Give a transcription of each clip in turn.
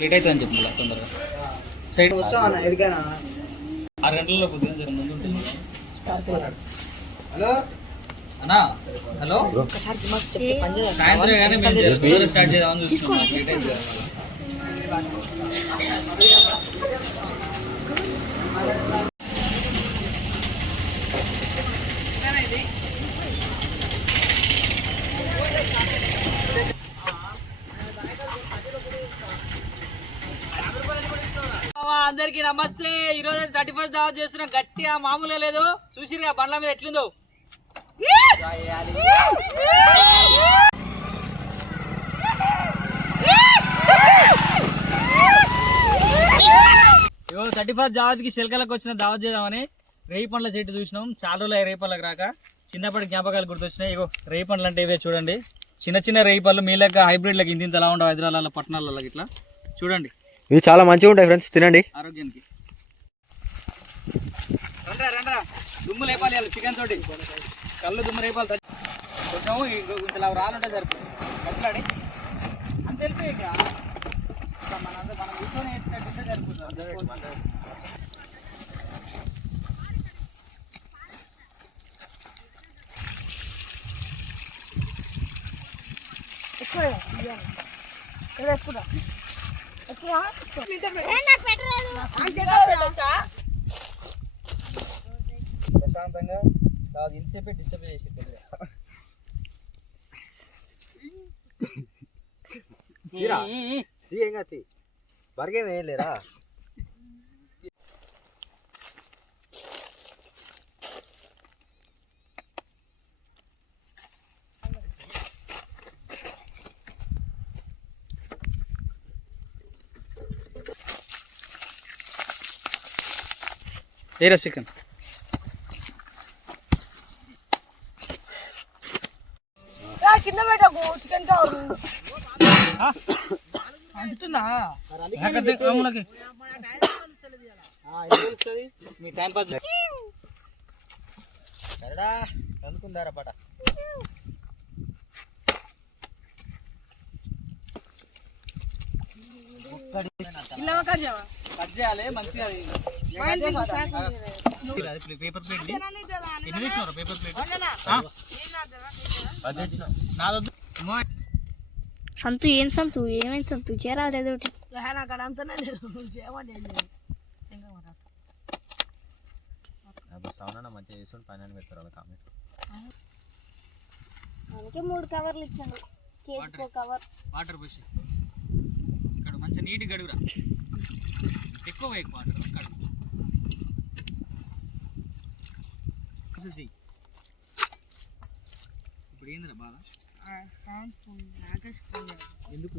Late అవుతుందని చెప్పి తొందరగా సైడ్ వస్తామన్నా ఎడికైనా 6 గంటల్లో పొద్దున్న ముందు ఉంటుంది. హలో అన్నా, హలో సాయంత్రం కానీ మేము స్టార్ట్ చేద్దామని చూస్తున్నాం. లేట్ అయింది కదా. అందరికి నమస్తే. ఈరోజు 31st దావత్ చేస్తున్నాం. గట్టిగా మామూలుగా లేదు. చూసిరుగా బండ్ల మీద ఎట్లుందో. ఇగో 31st దావత్కి శిల్కలకు వచ్చిన దావత్ చేద్దామని రేయి పండ్ల చెట్టు చూసినాం. చాలా రోజులు రేయి పండ్లకు రాక చిన్నప్పటి జ్ఞాపకాలు గుర్తొచ్చినాయి. ఇగో రేయి పండ్లు అంటే ఇవే చూడండి. చిన్న చిన్న రేయి పళ్ళు మీ లెక్క హైబ్రిడ్లకి ఇంత ఎలా ఉండవు హైదరాబాద్లో పట్టణాలలో ఇట్లా చూడండి. ఇవి చాలా మంచిగా ఉంటాయి ఫ్రెండ్స్, తినండి ఆరోగ్యానికి. రండ్రా దుమ్ము లేపాలి చికెన్ తోటి. కళ్ళు దుమ్ము లేపాలి. కొంచెం ఇంతలా రాలుంటే సరిపోతుంది. కట్లాడి అంత వెళ్ళిపోయి ఇక మనం కూర్చొని వేసినట్టుంటే సరిపోతుంది. ప్రశాంతంగా ఇంతసేపే డిస్టర్బ్ చేసి బర్గేం ఏం లేరా. ఏరా చికెన్ కింద పెట్టకు. చికెన్ కావాలి అంటున్నా మీ టైం పాస్ సరేడా అనుకుందారా పాట. కట్ చేయాలి మంచిగా. పేపర్ ప్లేట్ ఎన్ని తీసినారు? Paper plate నాదొద్దు. సంతు ఏం సంతు ఏమైంది సంతు చేరాలేదు అక్కడ అంతనే లేదు. మంచిగా చేసి పైన పెడతారు వాళ్ళ కామెంట్. అందుకే 3 కవర్లు ఇచ్చాను. కేక్ కవర్ వాటర్ పోసి ఇక్కడ మంచిగా నీట్గా గడుగురా. ఎక్కువ వేయకు వాటర్ కడుగు. ఇప్పుడు ఏందిరా బాగా ఎందుకు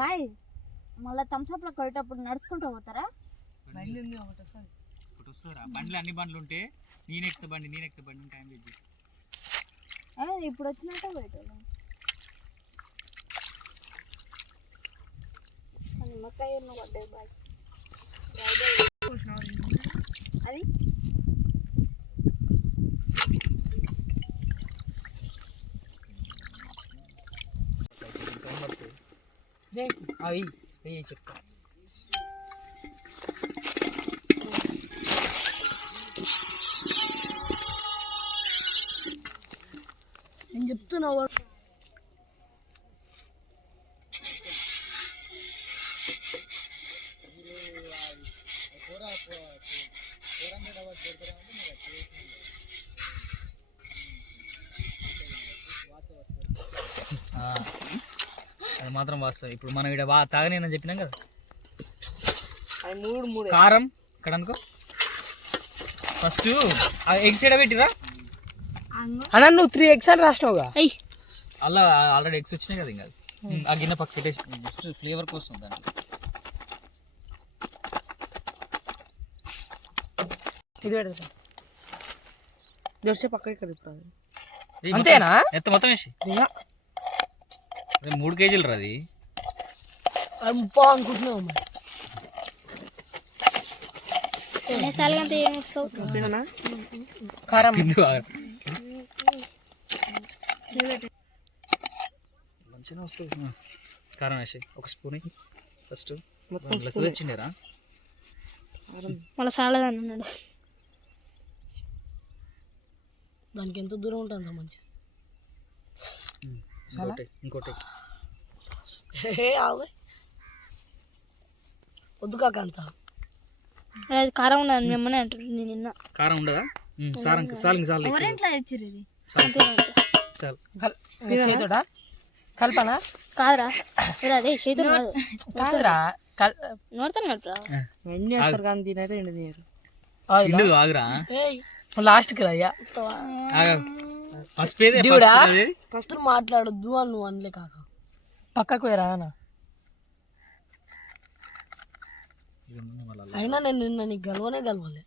బాయ్. మళ్ళీ థమ్స్అప్ లో కొట్టేటప్పుడు నడుచుకుంటూ పోతారా? ఒకటి వస్తారా బండ్లు? అన్ని బండ్లు ఉంటే నేను ఎక్కుతా బండి టైం వేస్ట్ చేస్తా. ఇప్పుడు వచ్చినట్టే పెట్టాను. నిమ్మకాయ పడ్డాయి బాయ్. అది అవి చెప్తా. నేను చెప్తున్నావు అది మాత్రం వాస్తవం. ఇప్పుడు మనం ఇక్కడ తాగనేనని చెప్పినాం కదా. కారం ఇక్కడ అనుకో. ఫస్ట్ ఎగ్స్ ఎడ పెట్టిరా అన్న నువ్వు 3 eggs అని రాసినావుగా. అలా ఆల్రెడీ ఎగ్స్ వచ్చినాయి కదా ఇంకా ఆ గిన్నె పక్క పెట్టేసి జస్ట్ ఫ్లేవర్ కోసం దాంట్లో ఇది పెడతా దోశ పక్క ఇక్కడ ఏయ్, అంతేనా? ఎంత మొత్తం వేసి 3 కేజీలు రాది ముప్పా అనుకుంటున్నావు ఎన్నిసార్లు అంతా ఏమొస్తావు కారం పిండి బాగా. మంచిగా వస్తుంది కారం వేసి ఒక స్పూన్ ఫస్ట్ గ్లాస్ తెచ్చిండేరా మళ్ళీ సాలదని అన్నాడు. దానికి ఎంత దూరం ఉంటుంది మంచి ఇంకోటి వద్దు కాక అంత అది కారం ఉండదు మిమ్మల్ని అంటుంది నేను నిన్న కారం ఉండదా సార్ చాలు చాలు చేతుడా కల్పన కాదురా అదే చేతులు కాదు కాదురా నోడతాను కదరా ఎన్ని వేస్తారు కానీ దీనైతే ఎండినారు పిండి ఆగురా లాస్ట్కి రయ్యా పసుపు ఏది? దేవుడా? పసుపు ఏది? ఫస్ట్ మాట్లాడొద్దు అని నువ్వు అనలే కాక పక్కకు పోయిరా అయినా నేను నిన్న నీకు గలవలే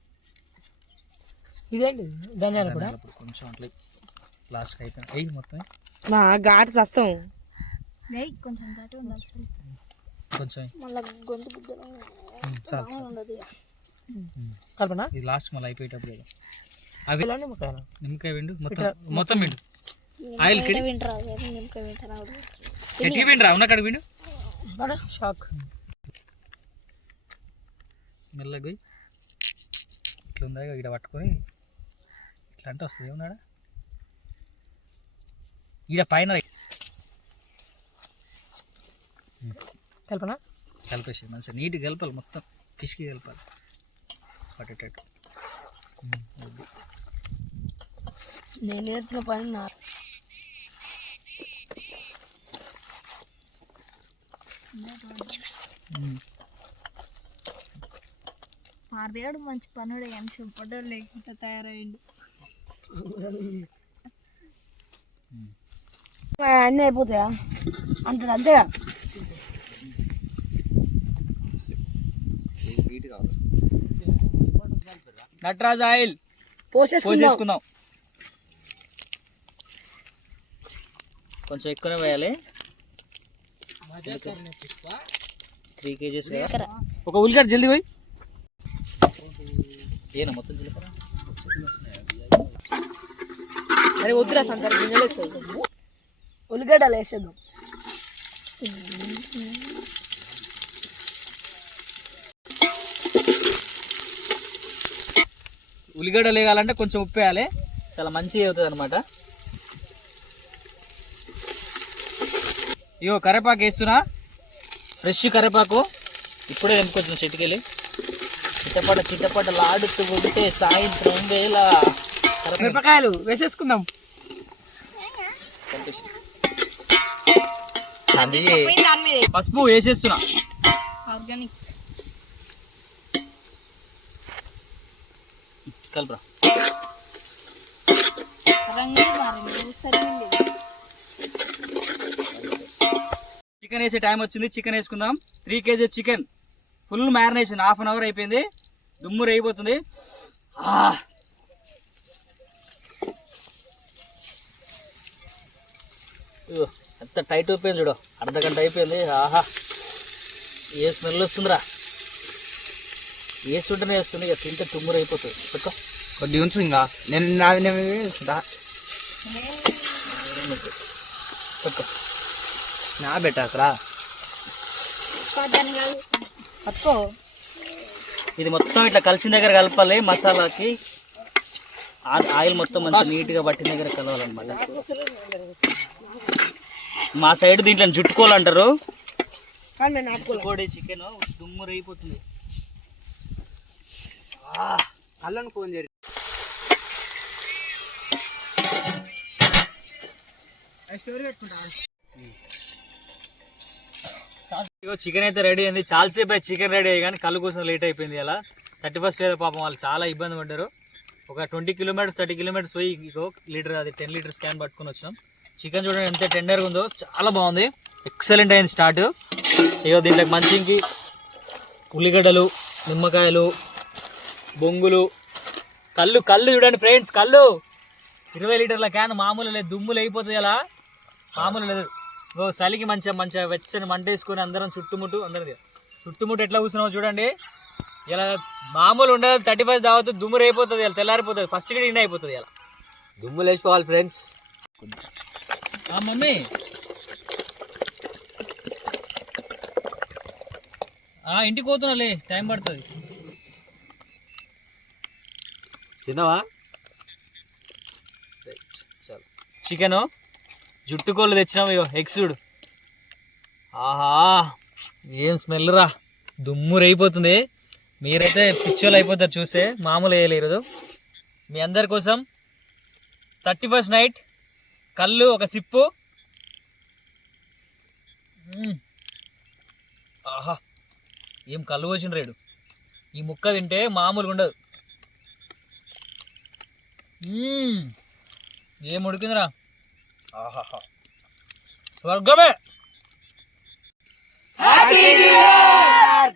ఇదేంటి ధనియాలు కూడా కొంచెం అట్లా లాస్ట్ అయిపోయింది ఎయ్యి మొత్తం నా ఘాటు చస్తాం కొంచెం ఘాటు ఉండాల్సి కొంచెం మళ్ళీ గొంతు బుద్ధలు చాలు చాలు. ఉండదు కల్పన ఇది లాస్ట్ మళ్ళీ అయిపోయేటప్పుడు కదా. అవి నిమ్మకాయ నిమ్మకాయ విండు మొత్తం విండు ఆయిల్ కిడి వింటరా నిమ్మకాయ వింటరా ఎట్టి విండు రా ఉన్న కాడ విండు షాక్ మెల్లగా పోయి ఇట్లా ఉందా ఇక్కడ పట్టుకొని ఇట్లా అంటే వస్తుంది ఏమన్నాడా ఈడ పైన కల్పన కలిపేసి మంచిగా నీట్గా కలపాలి మొత్తం పిసికి కలపాలి పట్టేటట్టు నేను నేర్పిన పని నా పారదేడు మంచి పనుడే అని చూపడ్డాడు లేకుండా తయారైండు అన్నీ అయిపోతాయా అంటాడు అంతేగా నటరాజ్ ఆయిల్ పోసేసుకుందాం పోసేసుకుందాం కొంచెం ఎక్కువనే పోయాలి 3 కేజీస్ ఒక ఉల్లిగడ్డ జల్దీ పోయి ఏనా మొత్తం జీలకర్ర అరే వద్దురా సంతారు గిన్నెలు వేసేది ఉల్లిగడ్డలు వేసేద్దాం ఉల్లిగడ్డలు వేయాలంటే కొంచెం ఉప్పు వేయాలి చాలా మంచిగా అవుతుంది అనమాట ఇగో కరివేపాకు వేస్తున్నా ఫ్రెష్ కరివేపాకు ఇప్పుడే తెంపుకొచ్చిన చెట్టుకెళ్ళి చిట్టపట ఆడుతూ ఉంటే సాయంత్రం వేళ మిరపకాయలు వేసేసుకుందాం అది పసుపు వేసేస్తున్నా ఆర్గానిక్ కలపరా చికెన్ వేసే టైం వచ్చింది చికెన్ వేసుకుందాం 3 KG chicken full marination 1/2 hour అయిపోయింది దుమ్ము రేగిపోతుంది ఎంత టైట్ అయిపోయింది చూడు అర్ధగంట అయిపోయింది ఆహా ఏ స్మెల్ వస్తుందిరా వేస్తుంటేనే వేస్తుంది ఇక తింటే తుమ్మురు అయిపోతుంది పెట్టుకో కొద్ది ఉంచు ఇంకా నేను పెట్టుకో నా పెట్టాకరా పట్టుకో ఇది మొత్తం ఇట్లా కలిసిన దగ్గర కలపాలి మసాలాకి ఆయిల్ మొత్తం మంచిగా నీట్గా పట్టిన దగ్గర కలవాలన్నమాట మా సైడ్ దీంట్లో జుట్టుకోవాలంటారు జుట్టుకోడి చికెన్ దుమ్ము రేగిపోతుంది అల్లని ఫోన్ చేరి చికెన్ అయితే రెడీ అయింది చాలాసేపు చికెన్ రెడీ అయ్యి కానీ కళ్ళు కోసం లేట్ అయిపోయింది అలా 31st ఏదో పాపం వాళ్ళు చాలా ఇబ్బంది పడ్డారు ఒక 20 కిలోమీటర్స్ 30 కిలోమీటర్స్ పోయి లీటర్ అది 10 లీటర్స్ క్యాన్ పట్టుకొని వచ్చినాం చికెన్ చూడండి ఎంత టెండర్గా ఉందో, చాలా బాగుంది, ఎక్సలెంట్ అయింది స్టార్ట్. ఇక దీంట్లోకి మంచికి ఉల్లిగడ్డలు, నిమ్మకాయలు, బొంగులు, కళ్ళు చూడండి ఫ్రెండ్స్, కళ్ళు 20 లీటర్ల క్యాన్, మామూలు లేదు, దుమ్ములు అయిపోతుంది అలా, మామూలు లేదు. ఓ చలికి మంచిగా వెచ్చని మంట వేసుకొని అందరం చుట్టుముట్టు ఎట్లా కూర్చున్నావు చూడండి. ఇలా మామూలు ఉండదు, 35 దావద్దు, దుమ్మురు అయిపోతుంది, ఇలా తెల్లారిపోతుంది, ఫస్ట్ గిడి ఇండి అయిపోతుంది. ఇలా దుమ్ములు వేసుకోవాలి ఫ్రెండ్స్. మమ్మీ ఇంటికి పోతున్నాలే, టైం పడుతుంది. తిన్నావా? చికెను జుట్టుకోళ్ళు తెచ్చినాం, ఇగో ఎగ్స్ చూడు. ఆహా ఏం స్మెల్ రా, దుమ్మురు అయిపోతుంది. మీరైతే పిచ్చోళ్ళు అయిపోతారు చూస్తే, మామూలు వేయలేరు. మీ అందరి కోసం 31st నైట్ కళ్ళు ఒక సిప్పు. ఆహా ఏం కళ్ళు పోసిన రేడు, ఈ ముక్క తింటే మామూలుగా ఉండదు. ఏం ఉడికిందిరా, ఆహాహా స్వర్గమే. Happy new year.